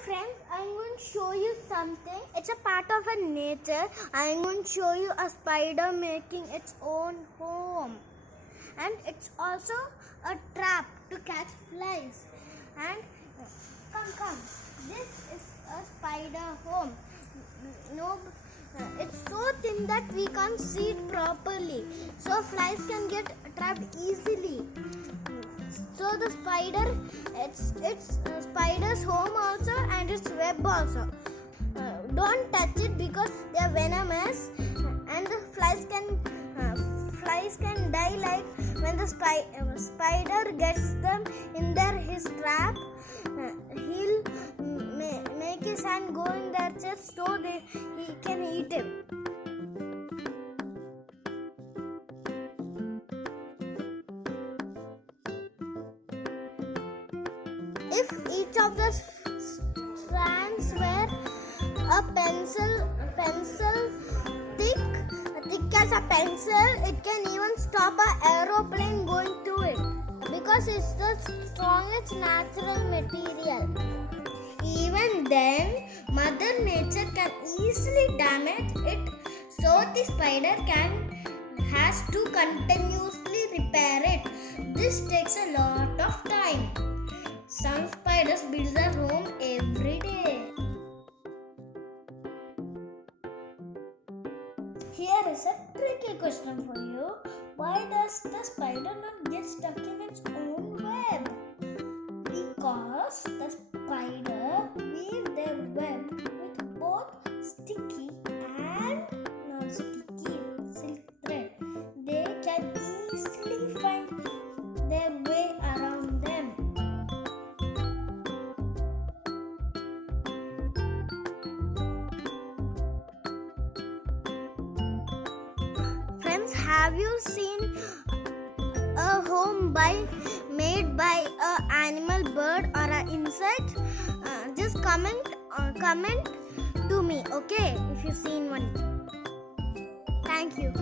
friends, I'm going to show you something. It's a part of a nature. I'm going to show you a spider making its own home. And it's also a trap to catch flies. And come. This is a spider home. No, it's so thin that we can't see it properly. So flies can get trapped easily. So the spider, it's spider's home also and its web also. Don't touch it because they are venomous, and the flies can die like when the spider gets them in his trap. He'll make his hand go in their chest so he can eat him. If each of the strands were a pencil thick as a pencil, it can even stop an aeroplane going to it because it's the strongest natural material. Even then, Mother Nature can easily damage it, so the spider has to continuously repair it. This takes a lot of time. Some spiders build their home every day. Here is a tricky question for you. Why does the spider not get stuck in its own web? Because the spider weave their web with both sticky and non-sticky silk thread. They can easily find their way around them. Friends, have you seen a home made by an animal, bird or an insect? Just comment to me, okay, if you've seen one. Thank you.